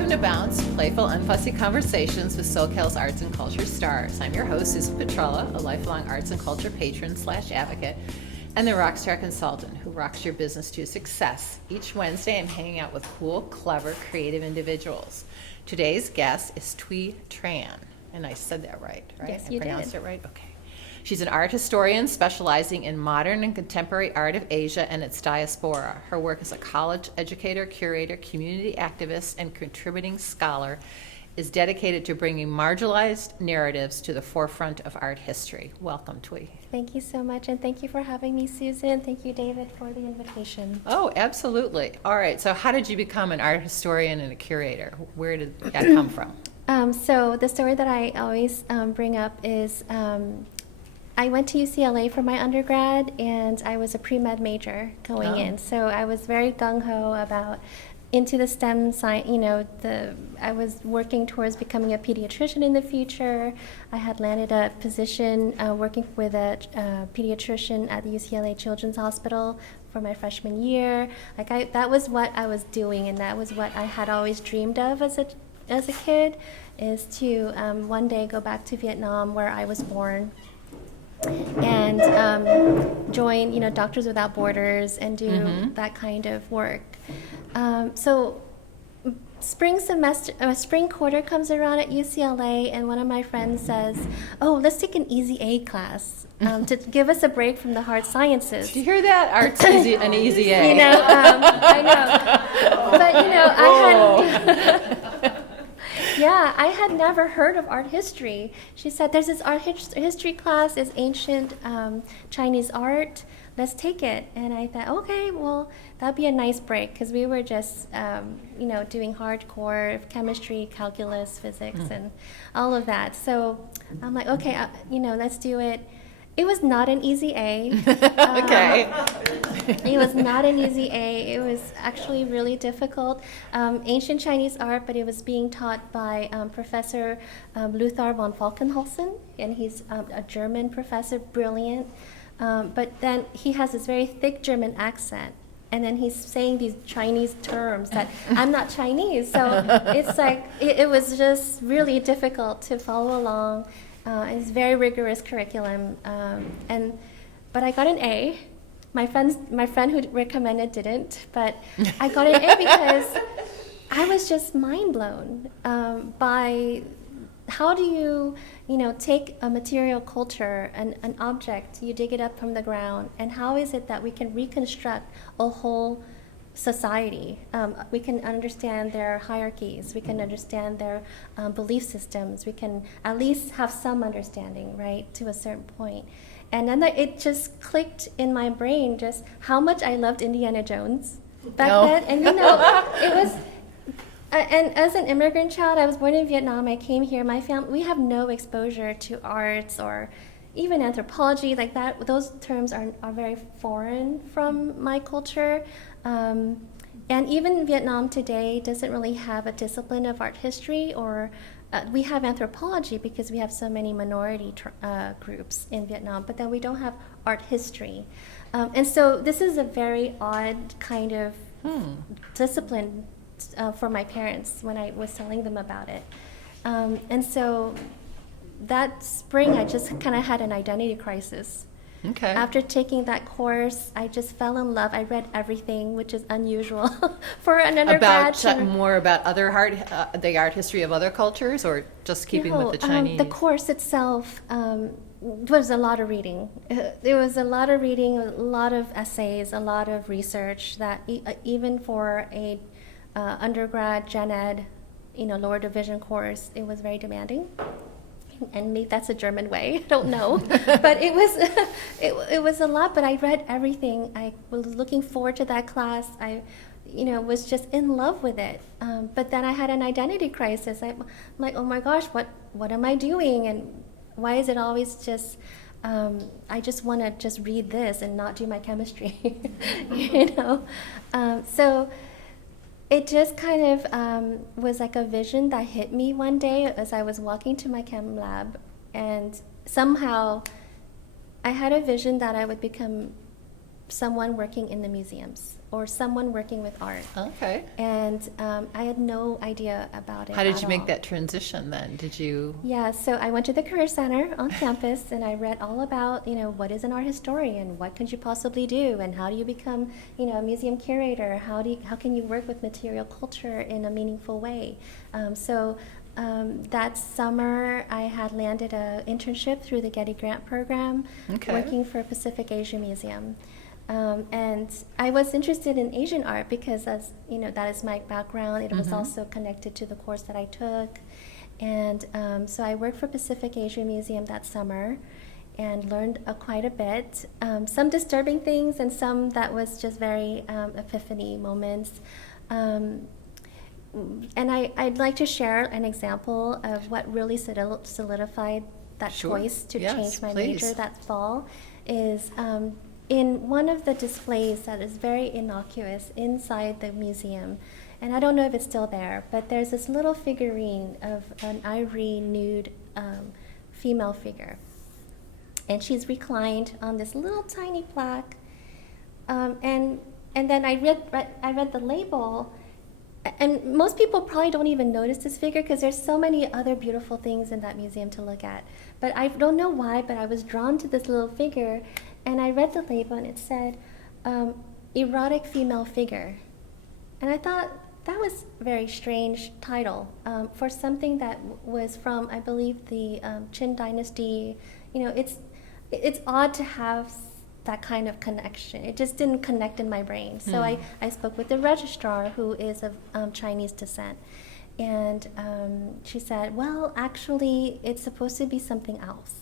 Welcome to Bounce, playful, unfussy conversations with SoCal's arts and culture stars. I'm your host, Susan Petrella, a lifelong arts and culture patron / advocate, and the rockstar consultant who rocks your business to success. Each Wednesday, I'm hanging out with cool, clever, creative individuals. Today's guest is Thuy Tran, and I said that right? Yes, I you pronounced did. it right? Okay. She's an art historian specializing in modern and contemporary art of Asia and its diaspora. Her work as a college educator, curator, community activist, and contributing scholar is dedicated to bringing marginalized narratives to the forefront of art history. Welcome, Thuy. Thank you so much, and thank you for having me, Susan. Thank you, David, for the invitation. Oh, absolutely. All right, so how did you become an art historian and a curator? Where did that come from? So the story that I always bring up is I went to UCLA for my undergrad, and I was a pre-med major going in. So I was very gung-ho about into the STEM science, I was working towards becoming a pediatrician in the future. I had landed a position working with a pediatrician at the UCLA Children's Hospital for my freshman year. That was what I was doing, and that was what I had always dreamed of as a kid, is to one day go back to Vietnam, where I was born, and join, Doctors Without Borders and do that kind of work. So spring quarter comes around at UCLA, and one of my friends says, "Oh, let's take an easy A class to give us a break from the hard sciences." Did you hear that? Art's easy, an easy A. I know, but I had. Yeah, I had never heard of art history. She said, "There's this art history class, it's ancient Chinese art. Let's take it." And I thought, okay, well, that'd be a nice break, because we were just, doing hardcore chemistry, calculus, physics, and all of that. So I'm like, okay, let's do it. It was not an easy A. Okay. It was not an easy A. It was actually really difficult. Ancient Chinese art, but it was being taught by Professor Lothar von Falkenhausen, and he's a German professor, brilliant. But then he has this very thick German accent, and then he's saying these Chinese terms that I'm not Chinese. So it's like, it was just really difficult to follow along. It's very rigorous curriculum, but I got an A. My friend who recommended didn't, but I got an A because I was just mind blown by how do you take a material culture, an object, you dig it up from the ground, and how is it that we can reconstruct a whole society? We can understand their hierarchies, we can understand their belief systems, we can at least have some understanding, right, to a certain point. And then it just clicked in my brain just how much I loved Indiana Jones back then. And it was, and as an immigrant child, I was born in Vietnam, I came here, my family, we have no exposure to arts or even anthropology, like that. Those terms are very foreign from my culture. And even Vietnam today doesn't really have a discipline of art history, or we have anthropology because we have so many minority groups in Vietnam, but then we don't have art history. And so this is a very odd kind of discipline for my parents when I was telling them about it. And so that spring, I just kind of had an identity crisis. Okay. After taking that course, I just fell in love. I read everything, which is unusual for an undergrad. More about the art history of other cultures, or just keeping with the Chinese? The course itself was a lot of reading. There was a lot of reading, a lot of essays, a lot of research that even for a undergrad gen ed, lower division course, it was very demanding. And maybe that's a German way, I don't know. But it was a lot, but I read everything. I was looking forward to that class. I was just in love with it. But then I had an identity crisis. I'm like, oh my gosh, what am I doing? And why is it always just, I just want to just read this and not do my chemistry, So it just kind of was like a vision that hit me one day as I was walking to my chem lab, and somehow I had a vision that I would become someone working in the museums or someone working with art. Okay. And I had no idea about it. How did at you make all. that transition then? Did you? Yeah, so I went to the Career Center on campus and I read all about, what is an art historian? What could you possibly do? And how do you become, a museum curator? How can you work with material culture in a meaningful way? That summer, I had landed an internship through the Getty Grant program, Okay. working for Pacific Asia Museum. And I was interested in Asian art because, as that is my background. It was also connected to the course that I took. And so I worked for Pacific Asia Museum that summer and learned quite a bit. Some disturbing things and some that was just very epiphany moments. And I'd like to share an example of what really solidified that Sure. choice to Yes, change my please. major that fall is in one of the displays that is very innocuous inside the museum. And I don't know if it's still there, but there's this little figurine of an ivory nude female figure. And she's reclined on this little tiny plaque. And then I read the label. And most people probably don't even notice this figure because there's so many other beautiful things in that museum to look at. But I don't know why, but I was drawn to this little figure, and I read the label, and it said, erotic female figure. And I thought that was a very strange title for something that was from, I believe, the Qin Dynasty. It's odd to have that kind of connection. It just didn't connect in my brain. So I spoke with the registrar, who is of Chinese descent. And she said, well, actually, it's supposed to be something else.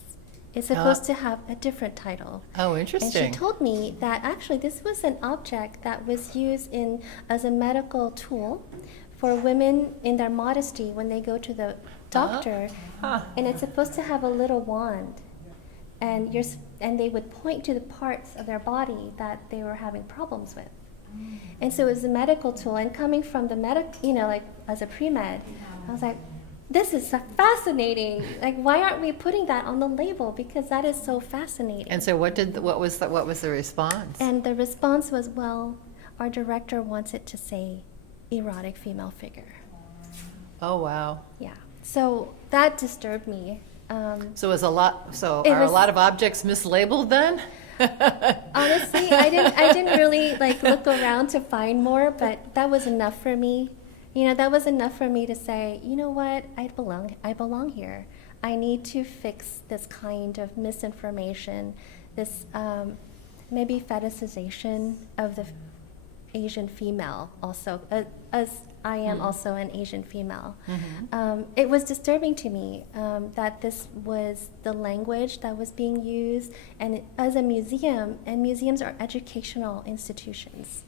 It's supposed to have a different title. Oh, And interesting. she told me that actually this was an object that was used as a medical tool for women in their modesty when they go to the doctor. And it's supposed to have a little wand. And they would point to the parts of their body that they were having problems with. And so it was a medical tool. And coming from the like as a pre-med, I was like, this is so fascinating. Like, why aren't we putting that on the label? Because that is so fascinating. And so what was the response? And the response was, well, our director wants it to say erotic female figure. Oh, wow. Yeah. So that disturbed me. So are a was- lot of objects mislabeled then? Honestly, I didn't really look around to find more, but that was enough for me. That was enough for me to say, you know what, I belong here. I need to fix this kind of misinformation, this maybe fetishization of the Asian female also, as I am also an Asian female. It was disturbing to me that this was the language that was being used, and as a museum, and museums are educational institutions,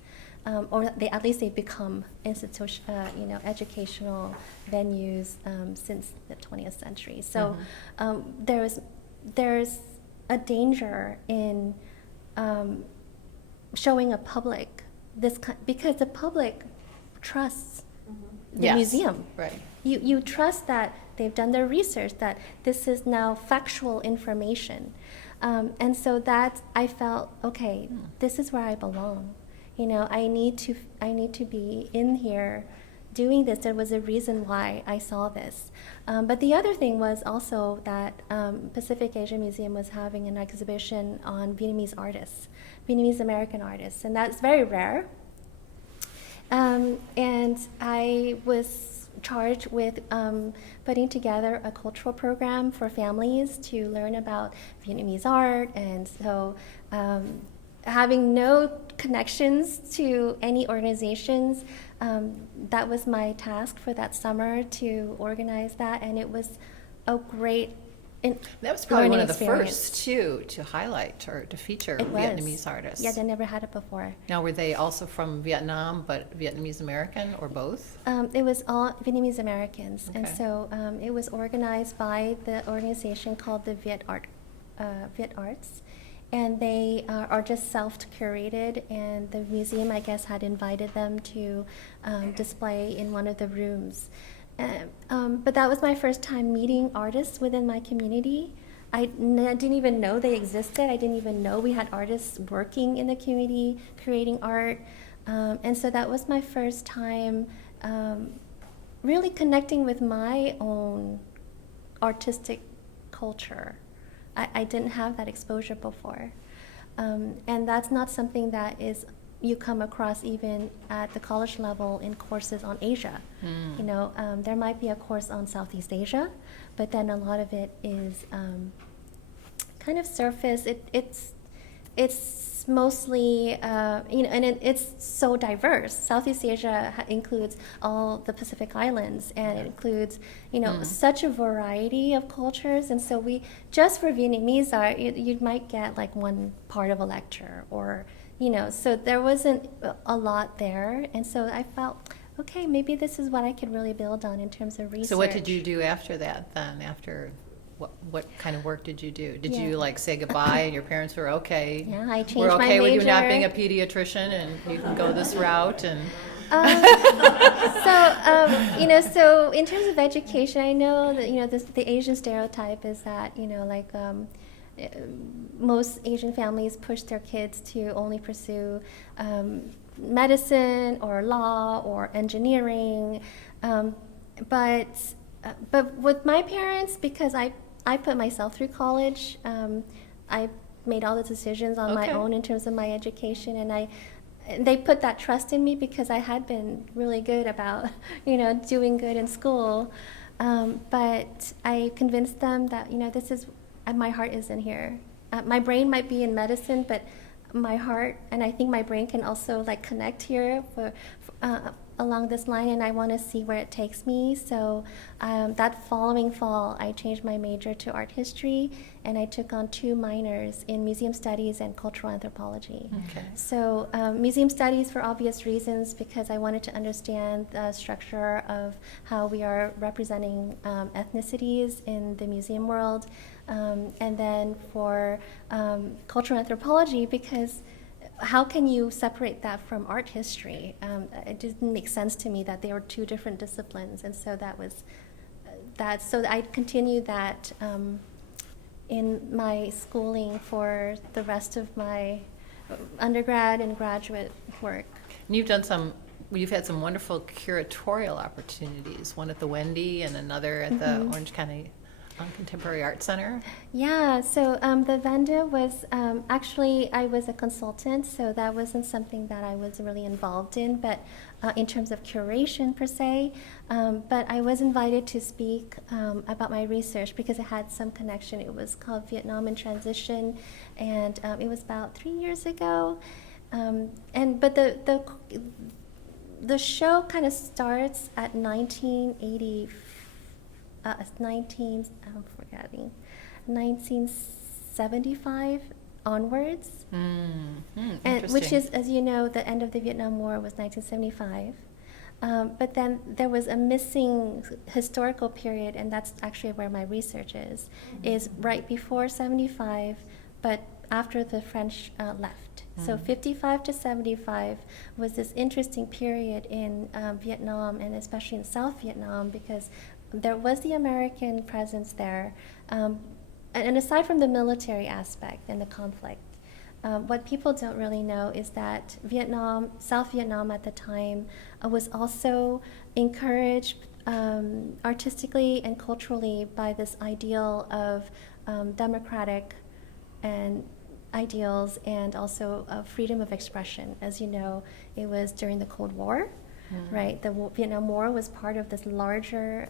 or at least they become educational venues since the 20th century. So there's a danger in showing a public because the public trusts the Yes. museum. Right. You trust that they've done their research, that this is now factual information. And so that I felt, okay, this is where I belong. I need to be in here doing this. There was a reason why I saw this. But the other thing was also that Pacific Asia Museum was having an exhibition on Vietnamese artists, Vietnamese American artists, and that's very rare. And I was charged with putting together a cultural program for families to learn about Vietnamese art. And so having no connections to any organizations, that was my task for that summer, to organize that. And it was a great That was probably one of the experience. first, too, to highlight or to feature It was. Vietnamese artists. Yeah, they never had it before. Now, were they also from Vietnam, but Vietnamese American, or both? It was all Vietnamese Americans, and Okay. so it was organized by the organization called the Viet Arts, and they are just self-curated, and the museum, I guess, had invited them to display in one of the rooms. But that was my first time meeting artists within my community. didn't even know they existed. I didn't even know we had artists working in the community, creating art. And so that was my first time really connecting with my own artistic culture. I didn't have that exposure before. And that's not something that you come across even at the college level in courses on Asia. You know, there might be a course on Southeast Asia, but then a lot of it is kind of surface. It's mostly, you know, and it's so diverse. Southeast Asia includes all the Pacific Islands, and it includes, you know, such a variety of cultures. And so just for Vietnamese art, you might get like one part of a lecture, or, you know, so there wasn't a lot there. And so I felt, okay, maybe this is what I could really build on in terms of research. So what did you do after that then? What kind of work did you do? Did you like say goodbye and your parents were okay? Yeah, I changed we're okay my with you not major. being a pediatrician and you can go this route and You know, so in terms of education, I know that, you know, the Asian stereotype is that, you know, like most Asian families push their kids to only pursue medicine or law or engineering. But with my parents, because I put myself through college, I made all the decisions on my own in terms of my education, and they put that trust in me because I had been really good about, you know, doing good in school. But I convinced them that, you know, my heart is in here. My brain might be in medicine, but my heart, and I think my brain can also like connect here along this line, and I want to see where it takes me. So that following fall, I changed my major to art history, and I took on 2 minors in museum studies and cultural anthropology. Okay. So museum studies for obvious reasons, because I wanted to understand the structure of how we are representing ethnicities in the museum world, and then for cultural anthropology, because how can you separate that from art history? It didn't make sense to me that they were 2 different disciplines, and so that was that. So I continued that in my schooling for the rest of my undergrad and graduate work. And you've had some wonderful curatorial opportunities, one at the Wendy and another at the Orange County Contemporary Art Center. Yeah, so the Venda was actually, I was a consultant, so that wasn't something that I was really involved in, but in terms of curation per se. But I was invited to speak about my research because it had some connection. It was called Vietnam in Transition, and it was about 3 years ago. But the show kind of starts at 1975 onwards, and which is, as you know, the end of the Vietnam War was 1975. But then there was a missing historical period, and that's actually where my research is right before 75, but after the French left. So 55 to 75 was this interesting period in Vietnam, and especially in South Vietnam, because there was the American presence there. And aside from the military aspect and the conflict, what people don't really know is that South Vietnam at the time was also encouraged artistically and culturally by this ideal of democratic and ideals, and also freedom of expression. As you know, it was during the Cold War. Right, the Vietnam War was part of this larger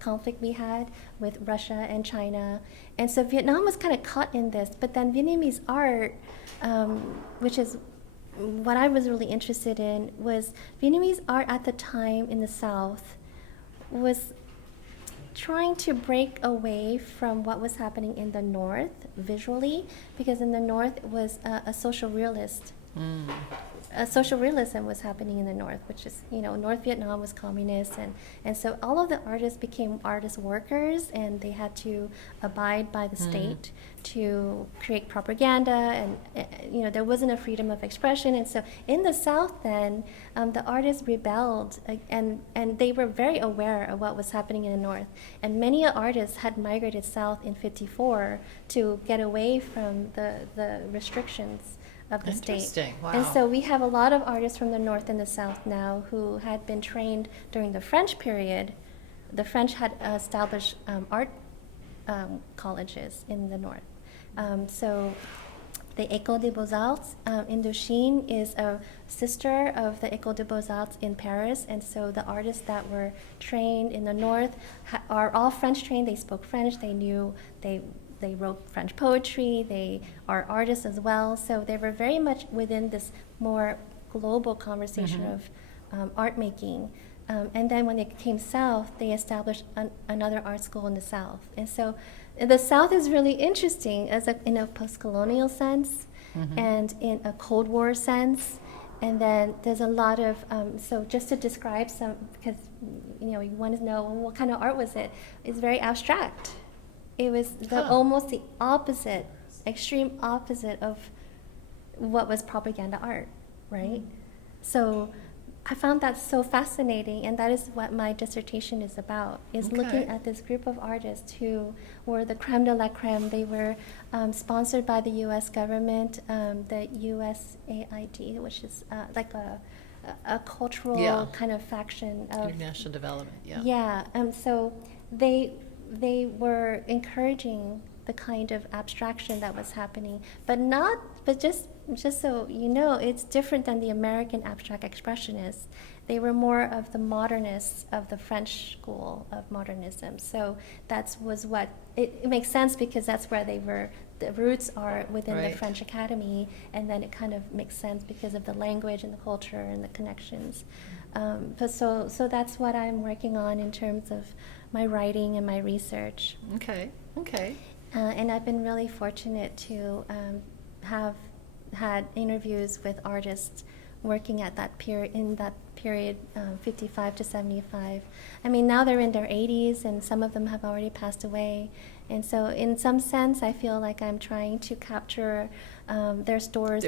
conflict we had with Russia and China, and so Vietnam was kind of caught in this. But then Vietnamese art, which is what I was really interested in, was Vietnamese art at the time in the South was trying to break away from what was happening in the North visually, because in the North it was a social realist social realism was happening in the North, which is, North Vietnam was communist, and so all of the artists became artist workers, and they had to abide by the state to create propaganda, and there wasn't a freedom of expression. And so in the South then, the artists rebelled, and they were very aware of what was happening in the North. And many artists had migrated south in '54 to get away from the restrictions of the state. Interesting. Wow. And so we have a lot of artists from the North and the South now who had been trained during the French period. The French had established art colleges in the North. So the École des Beaux-Arts Indochine is a sister of the École des Beaux-Arts in Paris, and so the artists that were trained in the North are all French trained. They spoke French. They wrote French poetry. They are artists as well. So they were very much within this more global conversation of art making. And then when they came south, they established another art school in the South. And so the South is really interesting in a post-colonial sense and in a Cold War sense. And then there's a lot of, so just to describe some, because you want to know what kind of art was it, it's very abstract. It was almost the opposite, extreme opposite of what was propaganda art, right? So I found that so fascinating, and that is what my dissertation is about, is looking at this group of artists who were the creme de la creme. They were sponsored by the U.S. government, the USAID, which is like a cultural kind of faction of international development. Yeah. So they were encouraging the kind of abstraction that was happening, but just so you know, it's different than the American abstract expressionists. They were more of the modernists of the French school of modernism. So it makes sense, because that's where the roots are within the French Academy, and then it kind of makes sense because of the language and the culture and the connections. So that's what I'm working on in terms of my writing and my research. Okay. And I've been really fortunate to have had interviews with artists working at that period, 55 to 75. I mean, now they're in their 80s, and some of them have already passed away. And so in some sense, I feel like I'm trying to capture their stories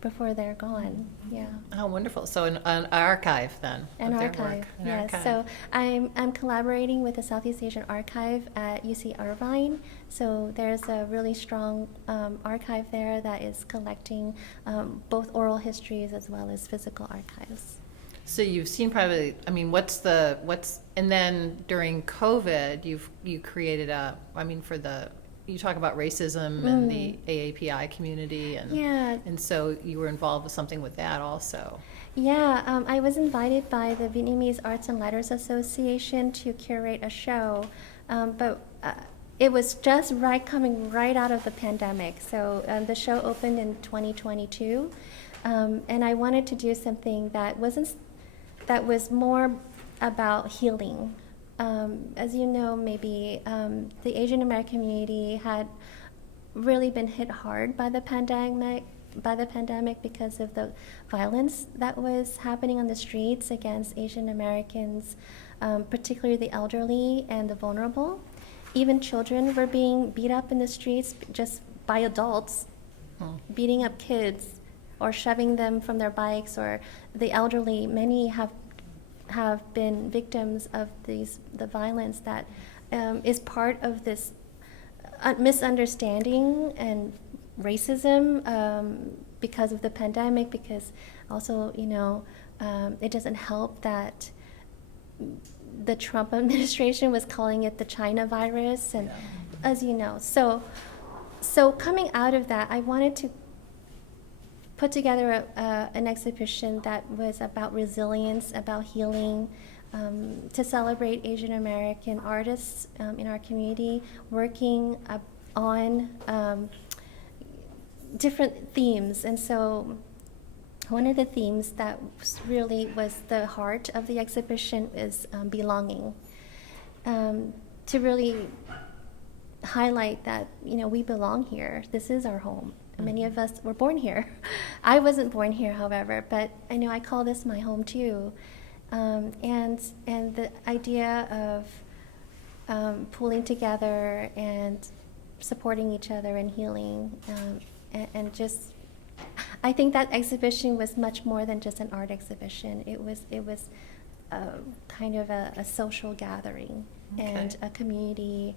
before they're gone. Yeah. Oh, wonderful. So an archive then. An of their archive, work. An yes. archive. So I'm collaborating with the Southeast Asian Archive at UC Irvine. So there's a really strong archive there that is collecting both oral histories as well as physical archives. So you've seen probably, I mean, and then during COVID, you created you talk about racism and the AAPI community, and so you were involved with something with that also. Yeah, I was invited by the Vietnamese Arts and Letters Association to curate a show, but it was just coming right out of the pandemic. So the show opened in 2022, and I wanted to do something that was more about healing. As you know, maybe the Asian American community had really been hit hard by the pandemic because of the violence that was happening on the streets against Asian Americans, particularly the elderly and the vulnerable. Even children were being beat up in the streets just by adults, beating up kids or shoving them from their bikes, or the elderly. Many have been victims of the violence that is part of this misunderstanding and racism because of the pandemic, because also, it doesn't help that the Trump administration was calling it the China virus, and as you know. So coming out of that, I wanted to put together an exhibition that was about resilience, about healing, to celebrate Asian American artists in our community working on different themes. And so one of the themes that really was the heart of the exhibition is belonging, to really highlight that we belong here. This is our home. Many of us were born here. I wasn't born here, however, but I know I call this my home too. And the idea of pulling together and supporting each other and healing, and just, I think that exhibition was much more than just an art exhibition. It was kind of a social gathering, Okay. and a community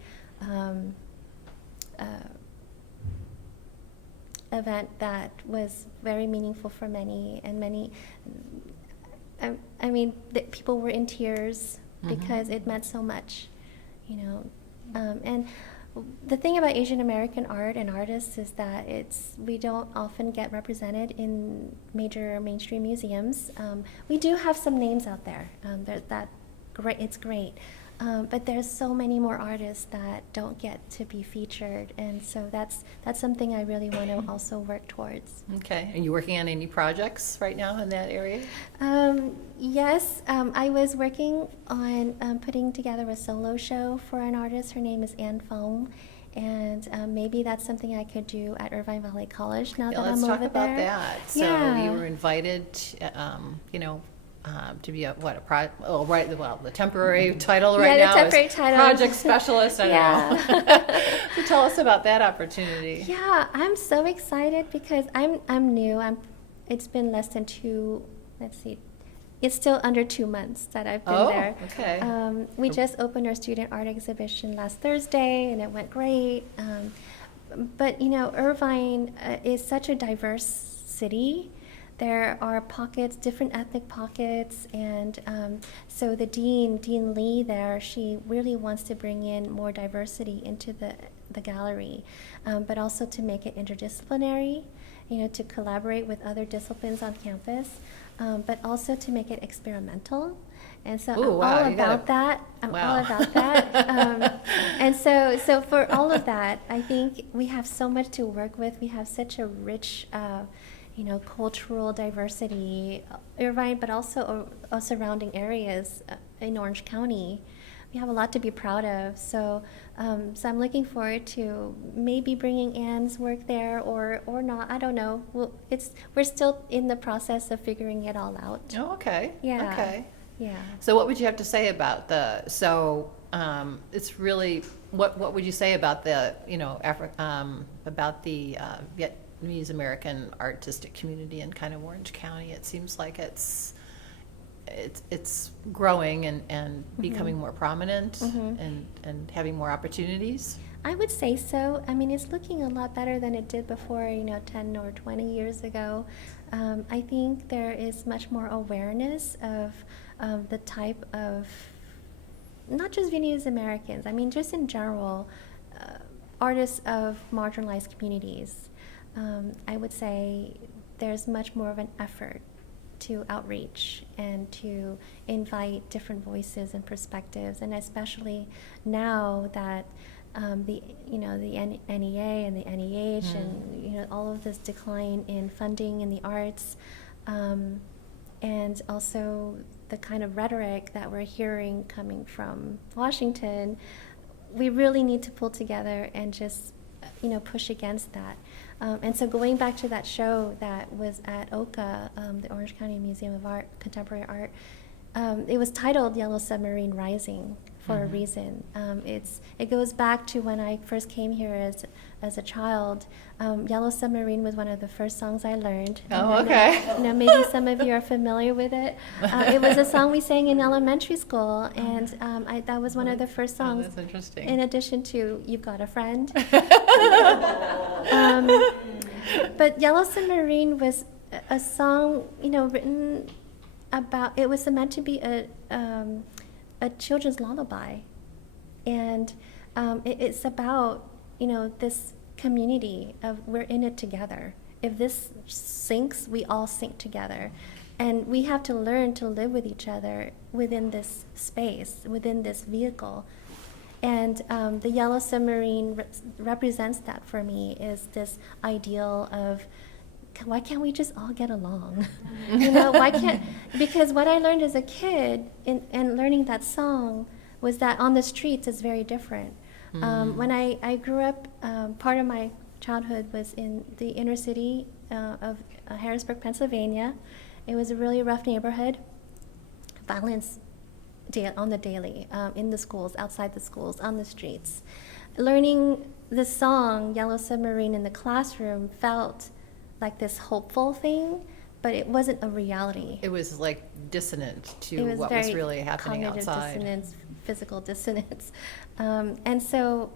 event that was very meaningful for many, and many, I mean, people were in tears because it meant so much, you know. And the thing about Asian American art and artists is that we don't often get represented in major mainstream museums. We do have some names out there. It's great. But there's so many more artists that don't get to be featured, and so that's something I really want to also work towards. Okay. Are you working on any projects right now in that area? Yes, I was working on putting together a solo show for an artist. Her name is Ann Foam, and maybe that's something I could do at Irvine Valley College now that I'm over there. Let's talk about that. So Yeah. you were invited, to be the temporary title right the now temporary is title. project specialist. I don't know. So tell us about that opportunity. Yeah, I'm so excited because I'm new. It's been less than it's still under 2 months that I've been there. Okay. We just opened our student art exhibition last Thursday, and it went great. But Irvine is such a diverse city. There are pockets, different ethnic pockets, and so the Dean Lee there, she really wants to bring in more diversity into the gallery, but also to make it interdisciplinary, to collaborate with other disciplines on campus, but also to make it experimental. And so Ooh, I'm wow, all about that. Wow. All about that. And so for all of that, I think we have so much to work with. We have such a rich cultural diversity, Irvine, but also surrounding areas in Orange County. We have a lot to be proud of. So I'm looking forward to maybe bringing Anne's work there or not. I don't know. We're still in the process of figuring it all out. Oh, okay. Yeah. Okay. Yeah. So what would you have to say about it's really, what would you say about the, about the Vietnamese American artistic community in kind of Orange County? It seems like it's growing and becoming more prominent and having more opportunities. I would say so. I mean, it's looking a lot better than it did before, 10 or 20 years ago. I think there is much more awareness of the type of, not just Vietnamese Americans, I mean, just in general, artists of marginalized communities. I would say there's much more of an effort to outreach and to invite different voices and perspectives, and especially now that the NEA and the NEH and all of this decline in funding in the arts, and also the kind of rhetoric that we're hearing coming from Washington, we really need to pull together and just push against that. And so going back to that show that was at OCA, the Orange County Museum of Art, Contemporary Art, it was titled Yellow Submarine Rising for a reason. It goes back to when I first came here as a child. Yellow Submarine was one of the first songs I learned. Oh, okay. Maybe some of you are familiar with it. It was a song we sang in elementary school, and that was one of the first songs. Oh, that's interesting. In addition to You've Got a Friend. But Yellow Submarine was a song, written about, it was meant to be a children's lullaby. And it's about, this community of we're in it together. If this sinks, we all sink together. And we have to learn to live with each other within this space, within this vehicle. And the Yellow Submarine represents that for me, is this ideal of, why can't we just all get along? Why can't, because what I learned as a kid in learning that song was that on the streets is very different. When I grew up, part of my childhood was in the inner city of Harrisburg, Pennsylvania. It was a really rough neighborhood. Violence on the daily, in the schools, outside the schools, on the streets. Learning the song Yellow Submarine in the classroom felt like this hopeful thing, but it wasn't a reality. It was like dissonant to It was what very was really happening cognitive outside. dissonance, physical dissonance. And so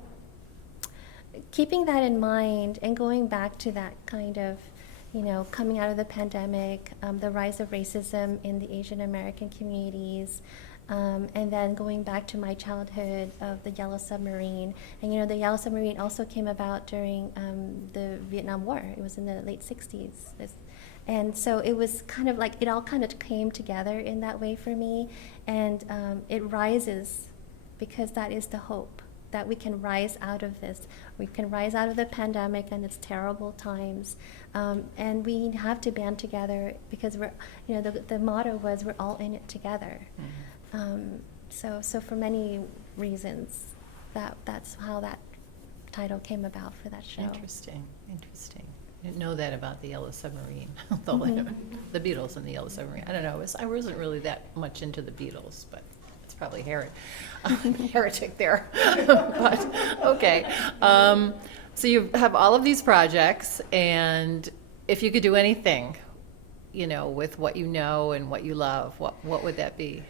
keeping that in mind and going back to that kind of, coming out of the pandemic, the rise of racism in the Asian American communities, and then going back to my childhood of the Yellow Submarine. And the Yellow Submarine also came about during the Vietnam War. It was in the late 60s. And so it was kind of like, it all kind of came together in that way for me. And it rises because that is the hope, that we can rise out of this. We can rise out of the pandemic and its terrible times. And we have to band together because the motto was we're all in it together. Mm-hmm. So for many reasons, that's how that title came about for that show. Interesting. I didn't know that about the Yellow Submarine, Mhm. the Beatles and the Yellow Submarine. I don't know. I wasn't really that much into the Beatles, but it's probably heretic there. But okay. So you have all of these projects, and if you could do anything, with what you know and what you love, what would that be?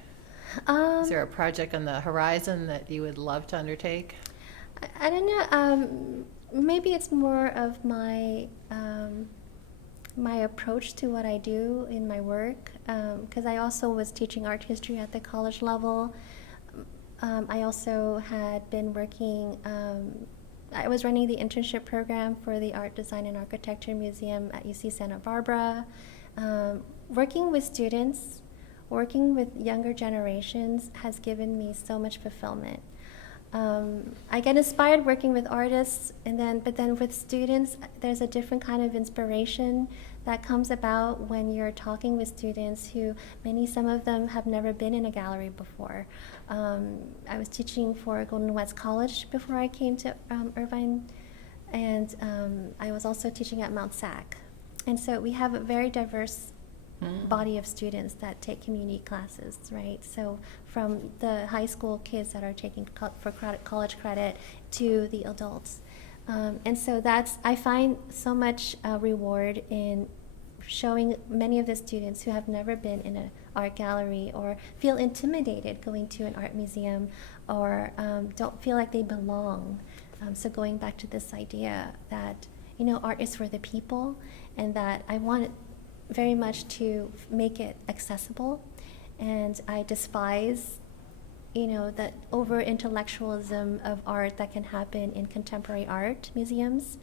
Is there a project on the horizon that you would love to undertake? I don't know. Maybe it's more of my my approach to what I do in my work, because I also was teaching art history at the college level. I also had been working. I was running the internship program for the Art, Design, and Architecture Museum at UC Santa Barbara. Working with students, working with younger generations has given me so much fulfillment. I get inspired working with artists, but then with students, there's a different kind of inspiration that comes about when you're talking with students who some of them have never been in a gallery before. I was teaching for Golden West College before I came to Irvine, and I was also teaching at Mount Sac. And so we have a very diverse body of students that take community classes, right? So from the high school kids that are taking for college credit to the adults. And so I find so much reward in showing many of the students who have never been in an art gallery or feel intimidated going to an art museum or don't feel like they belong. So going back to this idea that, art is for the people, and that I want very much to make it accessible. And I despise, that over-intellectualism of art that can happen in contemporary art museums,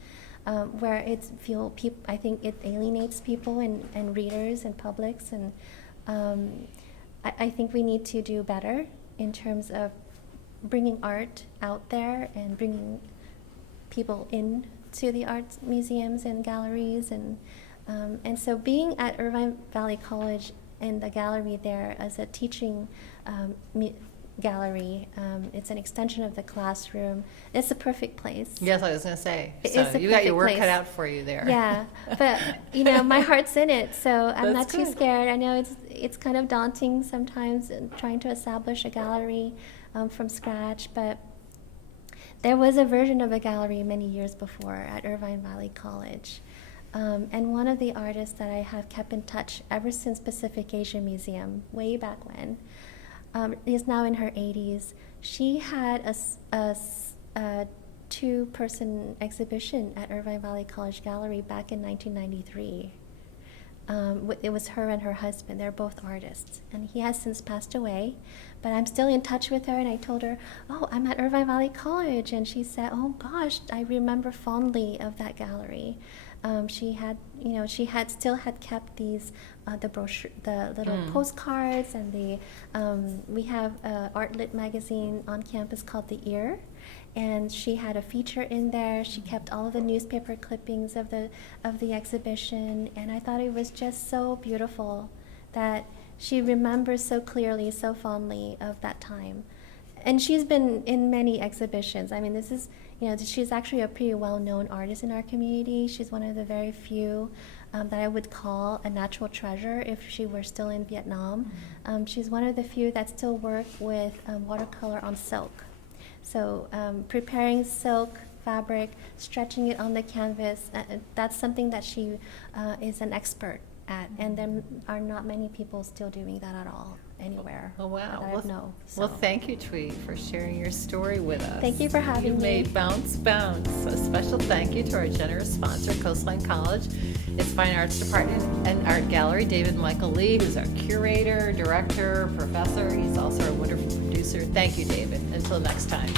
where I think it alienates people and readers and publics. And I think we need to do better in terms of bringing art out there and bringing people into the art museums and galleries. And so being at Irvine Valley College in the gallery there as a teaching gallery, it's an extension of the classroom. It's a perfect place. Yes, I was going to say. It So is a you got your perfect work place. cut out for you there. Yeah, but my heart's in it, so I'm not That's too good. scared. I know it's kind of daunting sometimes trying to establish a gallery from scratch, but there was a version of a gallery many years before at Irvine Valley College. And one of the artists that I have kept in touch ever since Pacific Asia Museum, way back when, is now in her 80s. She had a two-person exhibition at Irvine Valley College Gallery back in 1993. It was her and her husband. They're both artists. And he has since passed away. But I'm still in touch with her, and I told her, oh, I'm at Irvine Valley College. And she said, oh, gosh, I remember fondly of that gallery. She still had kept these, the brochure, the little postcards, and we have an art lit magazine on campus called The Ear, and she had a feature in there. She kept all of the newspaper clippings of the exhibition, and I thought it was just so beautiful that she remembers so clearly, so fondly of that time. And she's been in many exhibitions. I mean, this is, she's actually a pretty well-known artist in our community. She's one of the very few that I would call a natural treasure if she were still in Vietnam. She's one of the few that still work with watercolor on silk. So preparing silk fabric, stretching it on the canvas, that's something that she is an expert at, and there are not many people still doing that at all anywhere. Oh, wow. That I know. Well, thank you, Thuy, for sharing your story with us. Thank you for having me. You made bounce. A special thank you to our generous sponsor, Coastline College, its Fine Arts Department and Art Gallery, David Michael Lee, who's our curator, director, professor. He's also a wonderful producer. Thank you, David. Until next time.